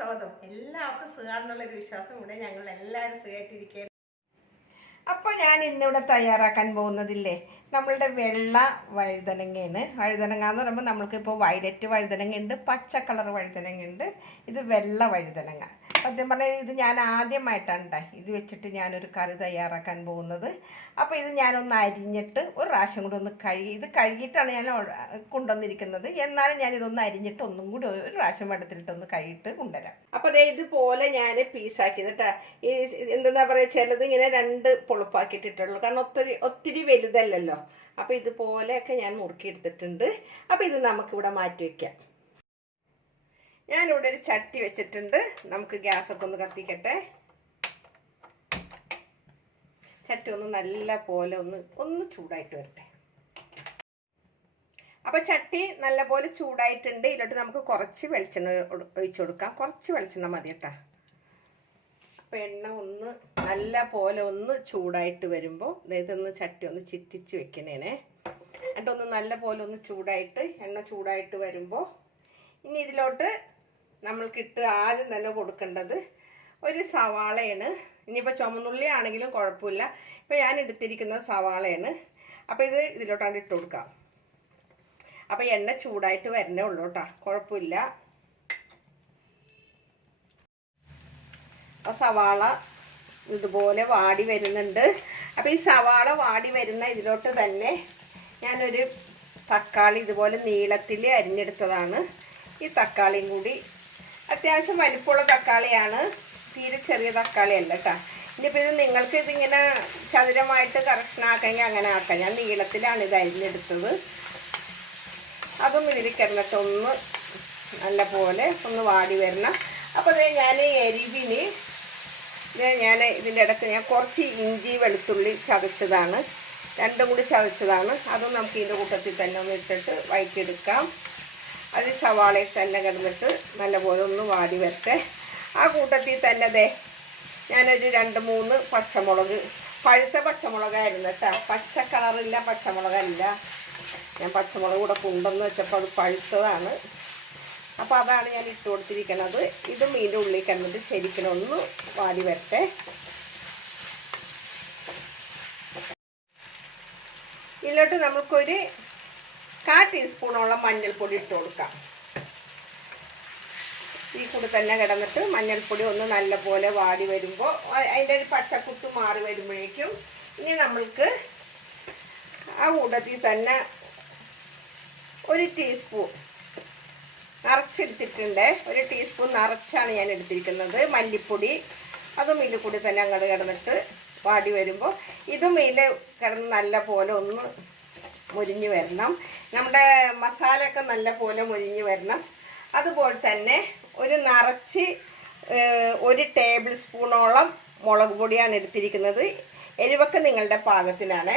സ്വാഗതം. എല്ലാവർക്കും സുഖമാണെന്നുള്ളൊരു വിശ്വാസം ഇവിടെ ഞങ്ങൾ എല്ലാവരും സുഖമായിട്ടിരിക്കുകയാണ്. അപ്പോൾ ഞാൻ ഇന്നിവിടെ തയ്യാറാക്കാൻ പോകുന്നതില്ലേ, നമ്മളുടെ വെള്ള വഴുതനങ്ങയാണ്. വഴുതനങ്ങ എന്ന് പറയുമ്പോൾ നമ്മൾക്കിപ്പോൾ വയലറ്റ് വഴുതനങ്ങ ഉണ്ട്, പച്ച കളർ വഴുതനങ്ങ ഉണ്ട്, ഇത് വെള്ള വഴുതനങ്ങ. സത്യം പറഞ്ഞാൽ ഇത് ഞാൻ ആദ്യമായിട്ടാണ് ഇത് വെച്ചിട്ട് ഞാനൊരു കറി തയ്യാറാക്കാൻ പോകുന്നത്. അപ്പോൾ ഇത് ഞാനൊന്ന് അരിഞ്ഞിട്ട് ഒരു പ്രാവശ്യം കൂടി ഒന്ന് ഇത് കഴുകിയിട്ടാണ് ഞാൻ കൊണ്ടുവന്നിരിക്കുന്നത്. എന്നാലും ഞാനിതൊന്ന് അരിഞ്ഞിട്ട് ഒന്നും കൂടി ഒരു പ്രാവശ്യം വെള്ളത്തിലിട്ടൊന്ന് കഴുകിയിട്ട് കൊണ്ടുവരാം. അപ്പോൾ അതേ ഇതുപോലെ ഞാൻ പീസാക്കിയത് കേട്ടോ. ഈ എന്താ പറയുക, ചിലത് ഇങ്ങനെ രണ്ട് പൊളുപ്പാക്കിയിട്ടിട്ടുള്ളൂ, കാരണം ഒത്തിരി വലുതല്ലല്ലോ. അപ്പോൾ ഇതുപോലെയൊക്കെ ഞാൻ മുറുക്കിയെടുത്തിട്ടുണ്ട്. അപ്പോൾ ഇത് നമുക്കിവിടെ മാറ്റി വയ്ക്കാം. ഞാനിവിടെ ഒരു ചട്ടി വെച്ചിട്ടുണ്ട്. നമുക്ക് ഗ്യാസൊക്കെ കത്തിക്കട്ടെ. ചട്ടി നല്ല പോലെ ഒന്ന് ചൂടായിട്ട് വരട്ടെ. അപ്പോൾ ചട്ടി നല്ല പോലെ ചൂടായിട്ടുണ്ട്. ഇതിലോട്ട് നമുക്ക് കുറച്ച് വെളിച്ചെണ്ണ ഒഴിച്ചു കൊടുക്കാം. കുറച്ച് വെളിച്ചെണ്ണ മതി കേട്ടോ. അപ്പോൾ എണ്ണ നല്ല പോലെ ചൂടായിട്ട് വരുമ്പോൾ ഇതൊന്ന് ചട്ടി ചിറ്റിച്ച് വെക്കണേനെ. എന്നിട്ടൊന്ന് നല്ല പോലെ ചൂടായിട്ട് എണ്ണ ചൂടായിട്ട് വരുമ്പോൾ ഇനി ഇതിലോട്ട് നമ്മൾക്കിട്ട് ആദ്യം തന്നെ കൊടുക്കേണ്ടത് ഒരു സവാളയാണ്. ഇനിയിപ്പോൾ ചുമന്നുള്ളി ആണെങ്കിലും കുഴപ്പമില്ല. ഇപ്പോൾ ഞാൻ എടുത്തിരിക്കുന്നത് സവാളയാണ്. അപ്പോൾ ഇതിലോട്ടാണ് ഇട്ട് കൊടുക്കാം. അപ്പോൾ എണ്ണ ചൂടായിട്ട് വരണേ ഉള്ളൂ കേട്ടോ, കുഴപ്പമില്ല. അപ്പോൾ സവാള ഇതുപോലെ വാടി വരുന്നുണ്ട്. അപ്പോൾ ഈ സവാള വാടി വരുന്ന ഇതിലോട്ട് തന്നെ ഞാനൊരു തക്കാളി ഇതുപോലെ നീളത്തിൽ അരിഞ്ഞെടുത്തതാണ്. ഈ തക്കാളിയും കൂടി അത്യാവശ്യം വലിപ്പമുള്ള തക്കാളിയാണ്, തീരെ ചെറിയ തക്കാളി അല്ല കേട്ടോ. ഇനിയിപ്പോൾ നിങ്ങൾക്ക് ഇതിങ്ങനെ ചതുരമായിട്ട് കറക്ഷനാക്കെങ്കിൽ അങ്ങനെ ആക്കാം. ഞാൻ നീളത്തിലാണ് ഇത് അരിഞ്ഞെടുത്തത്. അതും ഇതിൽ കിടന്നിട്ട് നല്ല പോലെ വാടി വരണം. അപ്പോൾ അത് ഞാൻ എരിവിന് ഞാൻ ഇതിൻ്റെ ഇടയ്ക്ക് ഞാൻ കുറച്ച് ഇഞ്ചി വെളുത്തുള്ളി ചതച്ചതാണ്, രണ്ടും കൂടി ചതച്ചതാണ്. അതും നമുക്ക് ഇതിൻ്റെ കൂട്ടത്തിൽ തന്നെ ഇട്ടിട്ട് വഴറ്റിയെടുക്കാം. അത് സവാളയിൽ തന്നെ കിടന്നിട്ട് നല്ലപോലെ വാടി വരട്ടെ. ആ കൂട്ടത്തിൽ തന്നെ ഞാനൊരു 2-3 പച്ചമുളക്, പഴുത്ത പച്ചമുളകായിരുന്നു കേട്ടോ, പച്ച കളറില്ല പച്ചമുളകല്ല. ഞാൻ പച്ചമുളക് കൂടെ കൊണ്ടുവന്ന് വെച്ചപ്പോൾ അത് പഴുത്തതാണ്. അപ്പോൾ അതാണ് ഞാൻ ഇട്ട് കൊടുത്തിരിക്കുന്നത്. ഇത് മീൻ്റെ ഉള്ളിൽ കിടന്നിട്ട് ശരിക്കും വാടി വരട്ടെ. ഇതിലോട്ട് നമുക്കൊരു 1/4 ടീസ്പൂണോളം മഞ്ഞൾപ്പൊടി ഇട്ട് കൊടുക്കാം. ഈ കൂടി തന്നെ കിടന്നിട്ട് മഞ്ഞൾപ്പൊടി നല്ല പോലെ വാടി വരുമ്പോൾ അതിൻ്റെ ഒരു പച്ചക്കുത്ത് മാറി വരുമ്പോഴേക്കും ഇനി നമ്മൾക്ക് ആ കൂട്ടത്തിൽ തന്നെ ഒരു ടീസ്പൂൺ നിറച്ചെടുത്തിട്ടുണ്ട്. ഒരു ടീസ്പൂൺ നിറച്ചാണ് ഞാൻ എടുത്തിരിക്കുന്നത് മല്ലിപ്പൊടി. അതും ഇതിൽ കൂടി തന്നെ അങ്ങോട്ട് കിടന്നിട്ട് വാടി വരുമ്പോൾ ഇതും ഇതിൽ കിടന്ന് നല്ല പോലെ മുരിഞ്ഞ് വരണം. നമ്മുടെ മസാലയൊക്കെ നല്ല പോലെ മുരിഞ്ഞ് വരണം. അതുപോലെ തന്നെ നിറച്ച് 1 ടേബിൾ സ്പൂണോളം മുളക് പൊടിയാണ് എടുത്തിരിക്കുന്നത്. എരിവൊക്കെ നിങ്ങളുടെ പാകത്തിനാണ്.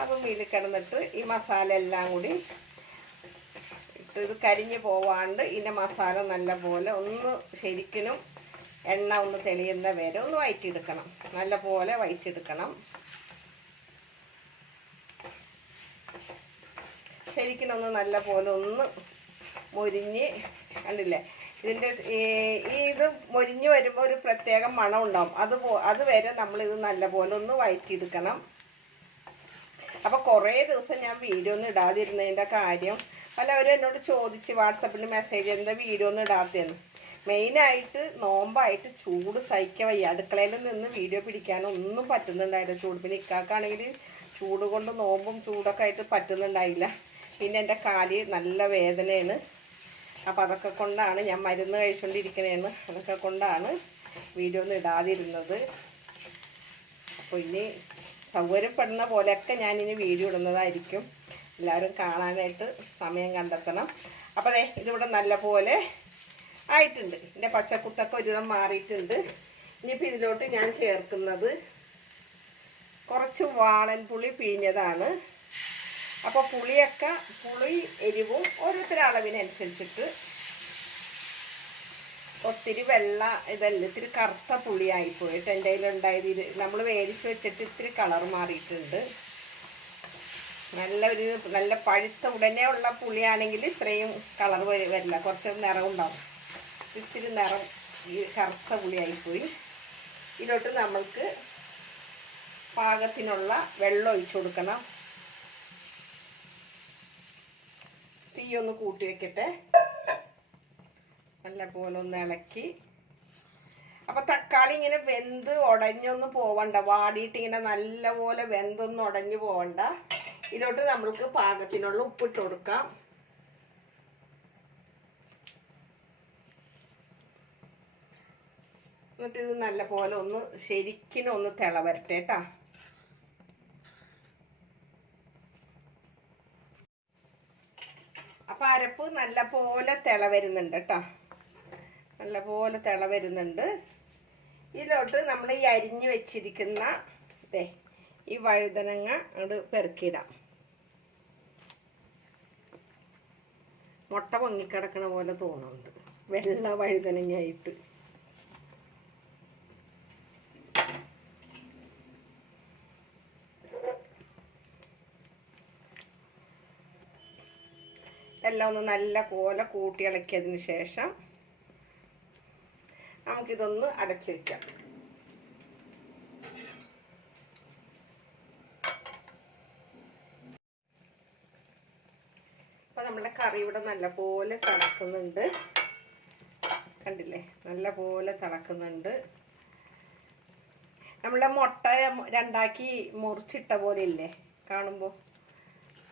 അതും ഇതിൽ കിടന്നിട്ട് ഈ മസാല എല്ലാം കൂടി ഇട്ട് ഇത് കരിഞ്ഞ് പോവാണ്ട് ഇതിൻ്റെ മസാല നല്ല പോലെ ശരിക്കും എണ്ണ തെളിയുന്ന വരെ വഴറ്റിയെടുക്കണം. നല്ല പോലെ വഴറ്റിയെടുക്കണം. ശരിക്കും നല്ല പോലെ മൊരിഞ്ഞ് കണ്ടില്ലേ. ഇതിൻ്റെ ഇത് മൊരിഞ്ഞ് വരുമ്പോൾ ഒരു പ്രത്യേക മണം ഉണ്ടാവും. അതുവരെ നമ്മളിത് നല്ല പോലെ വഴറ്റിയെടുക്കണം. അപ്പോൾ കുറേ ദിവസം ഞാൻ വീഡിയോ ഇടാതിരുന്നതിൻ്റെ കാര്യം പലവരും എന്നോട് ചോദിച്ച് വാട്സപ്പിൽ മെസ്സേജ് എന്താ വീഡിയോ ഇടാത്തതെന്ന്. മെയിനായിട്ട് നോമ്പായിട്ട് ചൂട് സഹിക്കാൻ വയ്യ. അടുക്കളയിൽ നിന്ന് വീഡിയോ പിടിക്കാനൊന്നും പറ്റുന്നുണ്ടായില്ല. ചൂട് പിന്നെ ഇക്കാക്കാണെങ്കിൽ ചൂട് കൊണ്ട് നോമ്പും ചൂടൊക്കെ ആയിട്ട് പറ്റുന്നുണ്ടായില്ല. പിന്നെ എൻ്റെ കാല് നല്ല വേദനയാണ്. അപ്പോൾ അതൊക്കെ കൊണ്ടാണ് ഞാൻ മരുന്ന് കഴിച്ചുകൊണ്ടിരിക്കണേന്ന്. അതൊക്കെ കൊണ്ടാണ് വീഡിയോ ഇടാതിരുന്നത്. അപ്പോൾ ഇനി സൗകര്യപ്പെടുന്ന പോലെയൊക്കെ ഞാനിനി വീഡിയോ ഇടുന്നതായിരിക്കും. എല്ലാവരും കാണാനായിട്ട് സമയം കണ്ടെത്തണം. അപ്പോൾ ഇതിവിടെ നല്ല പോലെ ആയിട്ടുണ്ട്. ഇതിൻ്റെ പച്ചക്കുത്തൊക്കെ ഒരുവിധം മാറിയിട്ടുണ്ട്. ഇനിയിപ്പോൾ ഇതിലോട്ട് ഞാൻ ചേർക്കുന്നത് കുറച്ച് വാളൻ പുളി പിഴിഞ്ഞതാണ്. അപ്പോൾ പുളി എരിവും ഓരോരുത്തരുടെ അളവിനനുസരിച്ചിട്ട്. ഒത്തിരി വെള്ള ഇതല്ല, ഇത്തിരി കറുത്ത പുളിയായിപ്പോയിട്ട് എൻ്റെ കയ്യിലുണ്ടായത്. നമ്മൾ വേവിച്ച് വെച്ചിട്ട് ഇത്തിരി കളർ മാറിയിട്ടുണ്ട്. നല്ല പഴുത്ത ഉടനെ ഉള്ള പുളിയാണെങ്കിൽ ഇത്രയും കളർ വരില്ല, കുറച്ച് നിറം ഉണ്ടാവും. ഇത്തിരി നിറം ഈ കറുത്ത പുളിയായിപ്പോയി. ഇതിലോട്ട് നമ്മൾക്ക് പാകത്തിനുള്ള വെള്ളം ഒഴിച്ചു കൊടുക്കണം. തീ ഒന്ന് കൂട്ടി വെക്കട്ടെ. നല്ല പോലെ ഒന്ന് ഇളക്കി. അപ്പം തക്കാളി ഇങ്ങനെ വെന്ത് ഉടഞ്ഞൊന്നും പോവണ്ട, വാടിയിട്ട് ഇങ്ങനെ നല്ല പോലെ വെന്തൊന്നും ഉടഞ്ഞു പോവണ്ട. ഇതിലോട്ട് നമ്മൾക്ക് പാകത്തിനുള്ള ഉപ്പിട്ട് കൊടുക്കാം. എന്നിട്ട് ഇത് നല്ല പോലെ ഒന്ന് ശരിക്കും ഒന്ന് തിള വരട്ടെ കേട്ടോ. അപ്പം അരപ്പ് നല്ല പോലെ തിള വരുന്നുണ്ട് കേട്ടോ, നല്ല പോലെ തിള വരുന്നുണ്ട്. ഇതിലോട്ട് നമ്മൾ ഈ അരിഞ്ഞു വെച്ചിരിക്കുന്ന ഈ വഴുതനങ്ങ അങ്ങോട്ട് പെറുക്കിയിടാം. മുട്ട പൊങ്ങിക്കിടക്കണ പോലെ തോന്നുന്നുണ്ട്, വെള്ള വഴുതനങ്ങയായിട്ട്. എല്ലാം ഒന്ന് നല്ല പോലെ കൂട്ടി ഇളക്കിയതിന് ശേഷം നമുക്കിതൊന്ന് അടച്ചു വയ്ക്കാം. അപ്പം നമ്മുടെ കറി ഇവിടെ നല്ല പോലെ തിളക്കുന്നുണ്ട്, കണ്ടില്ലേ? നല്ല പോലെ തിളക്കുന്നുണ്ട്. നമ്മളെ മുട്ട രണ്ടാക്കി മുറിച്ചിട്ട പോലെ ഇല്ലേ, കാണുമ്പോൾ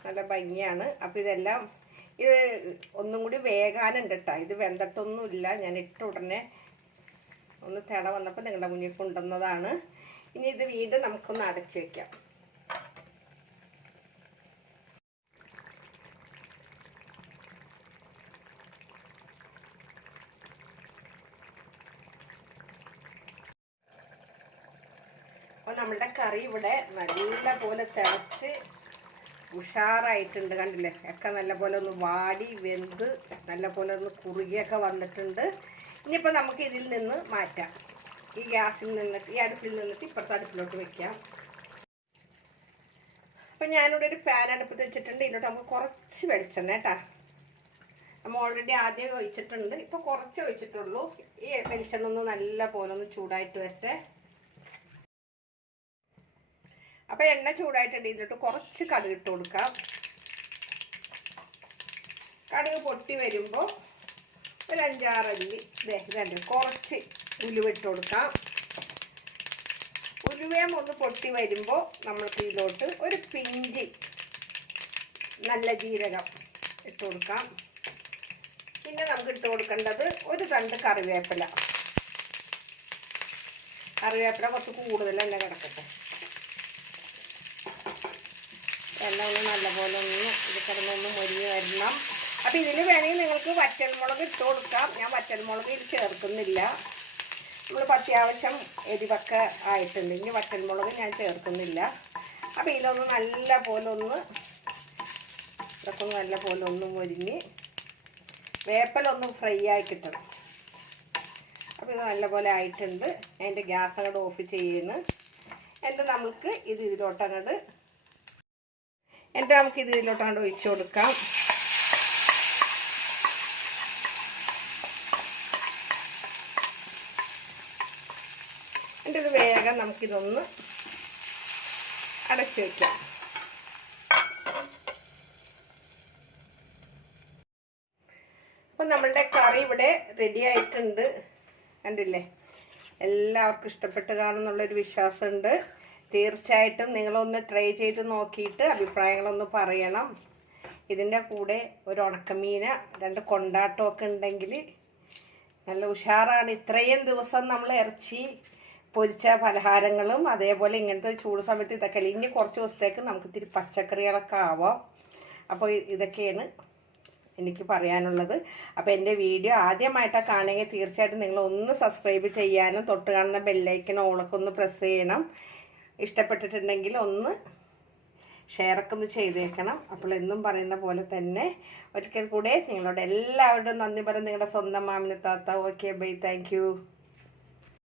നല്ല ഭംഗിയാണ്. അപ്പം ഇതെല്ലാം ഇത് ഒന്നും കൂടി വേകാനുണ്ട് കേട്ടോ. ഇത് വെന്തിട്ടൊന്നുമില്ല, ഞാൻ ഇട്ട ഉടനെ ഒന്ന് തിള വന്നപ്പോൾ നിങ്ങളുടെ മുന്നിൽ കൊണ്ടുവന്നതാണ്. ഇനി ഇത് വീണ്ടും നമുക്കൊന്ന് അടച്ചു വയ്ക്കാം. അപ്പോൾ നമ്മളുടെ കറി ഇവിടെ നല്ല പോലെ തിളച്ച് ഉഷാറായിട്ടുണ്ട്, കണ്ടില്ലേ? ഒക്കെ നല്ല പോലെ ഒന്ന് വാടി വെന്ത് നല്ല പോലെ ഒന്ന് കുറുകിയൊക്കെ വന്നിട്ടുണ്ട്. ഇനിയിപ്പോൾ നമുക്ക് ഇതിൽ നിന്ന് മാറ്റാം. ഈ ഗ്യാസിൽ നിന്നിട്ട്, ഈ അടുപ്പിൽ നിന്നിട്ട് ഇപ്പുറത്തെ അടുപ്പിലോട്ട് വെക്കാം. അപ്പം ഞാനിവിടെ ഒരു പാൻ അടുപ്പത്ത് വെച്ചിട്ടുണ്ട്. ഇതിലോട്ട് നമുക്ക് കുറച്ച് വെളിച്ചെണ്ണ കേട്ടോ. നമ്മൾ ഓൾറെഡി ആദ്യം ഒഴിച്ചിട്ടുണ്ട്, ഇപ്പോൾ കുറച്ച് ഒഴിച്ചിട്ടുള്ളൂ. ഈ വെളിച്ചെണ്ണ ഒന്ന് നല്ല പോലെ ഒന്ന് ചൂടായിട്ട് വരട്ടെ. അപ്പോൾ എണ്ണ ചൂടായിട്ടുണ്ട്. ഇതിലോട്ട് കുറച്ച് കടുക് ഇട്ട് കൊടുക്കാം. കടുക് പൊട്ടി വരുമ്പോൾ ഒരു 5-6 അല്ലി ഇതല്ലേ കുറച്ച് ഉലുവ ഇട്ട് കൊടുക്കാം. ഉലുവയും ഒന്ന് പൊട്ടി വരുമ്പോൾ നമ്മൾക്ക് ഇതിലോട്ട് ഒരു പിഞ്ചി നല്ല ജീരകം ഇട്ട് കൊടുക്കാം. പിന്നെ നമുക്ക് ഇട്ട് കൊടുക്കേണ്ടത് ഒരു 2 കറിവേപ്പില. കറിവേപ്പില കുറച്ച് കൂടുതൽ തന്നെ കിടക്കട്ടെ. എല്ലാം ഒന്ന് നല്ലപോലെ ഒന്ന് ഇത് കിടന്നൊന്ന് മൊരിഞ്ഞ് വരണം. അപ്പം ഇതിൽ വേണമെങ്കിൽ നിങ്ങൾക്ക് വറ്റൽമുളക് ഇട്ട് കൊടുക്കാം. ഞാൻ വറ്റൽമുളക് ഇത് ചേർക്കുന്നില്ല. നമ്മളിപ്പോൾ അത്യാവശ്യം എരിവൊക്കെ ആയിട്ടുണ്ട്. ഇനി വറ്റൽമുളക് ഞാൻ ചേർക്കുന്നില്ല. അപ്പോൾ ഇതിലൊന്ന് നല്ല പോലെ ഒന്ന് ഇതൊക്കെ നല്ല പോലെ ഒന്ന് മൊരിഞ്ഞ് വേപ്പലൊന്ന് ഫ്രൈ ആയി കിട്ടണം. അപ്പോൾ ഇത് നല്ലപോലെ ആയിട്ടുണ്ട്. അതിൻ്റെ ഗ്യാസ് അങ്ങോട്ട് ഓഫ് ചെയ്യുന്നു. എന്നിട്ട് നമുക്ക് ഇതിലോട്ടങ്ങോട്ട് ഒഴിച്ചു കൊടുക്കാം. എന്നിട്ട് ഇത് വേഗം നമുക്കിതൊന്ന് അടച്ചു വയ്ക്കാം. അപ്പം നമ്മളുടെ കറി ഇവിടെ റെഡി ആയിട്ടുണ്ട്, കണ്ടില്ലേ? എല്ലാവർക്കും ഇഷ്ടപ്പെട്ട് കാണുമെന്നുള്ളൊരു വിശ്വാസമുണ്ട്. തീർച്ചയായിട്ടും നിങ്ങളൊന്ന് ട്രൈ ചെയ്ത് നോക്കിയിട്ട് അഭിപ്രായങ്ങളൊന്ന് പറയണം. ഇതിൻ്റെ കൂടെ ഒരു ഉണക്കമീന 2 കൊണ്ടാട്ടമൊക്കെ ഉണ്ടെങ്കിൽ നല്ല ഉഷാറാണ്. ഇത്രയും ദിവസം നമ്മൾ ഇറച്ചി പൊരിച്ച പലഹാരങ്ങളും അതേപോലെ ഇങ്ങനത്തെ ചൂട് സമയത്ത് ഇതൊക്കെ ഇനി കുറച്ച് ദിവസത്തേക്ക് നമുക്ക് ഇത്തിരി പച്ചക്കറികളൊക്കെ ആവാം. അപ്പോൾ ഇതൊക്കെയാണ് എനിക്ക് പറയാനുള്ളത്. അപ്പോൾ എൻ്റെ വീഡിയോ ആദ്യമായിട്ടാണ് കാണുമെങ്കിൽ തീർച്ചയായിട്ടും നിങ്ങളൊന്ന് സബ്സ്ക്രൈബ് ചെയ്യാനും തൊട്ട് കാണുന്ന ബെല്ലൈക്കൻ ഓളൊക്കെ ഒന്ന് പ്രസ് ചെയ്യണം. ഇഷ്ടപ്പെട്ടിട്ടുണ്ടെങ്കിൽ ഒന്ന് ഷെയറൊക്കെ ഒന്ന് ചെയ്തേക്കണം. അപ്പോൾ എന്നും പറയുന്ന പോലെ തന്നെ ഒരിക്കൽ കൂടെ നിങ്ങളോട് എല്ലാവരോടും നന്ദി പറയും. നിങ്ങളുടെ സ്വന്തം മാമിന താത്ത. Okay, bye, thank U.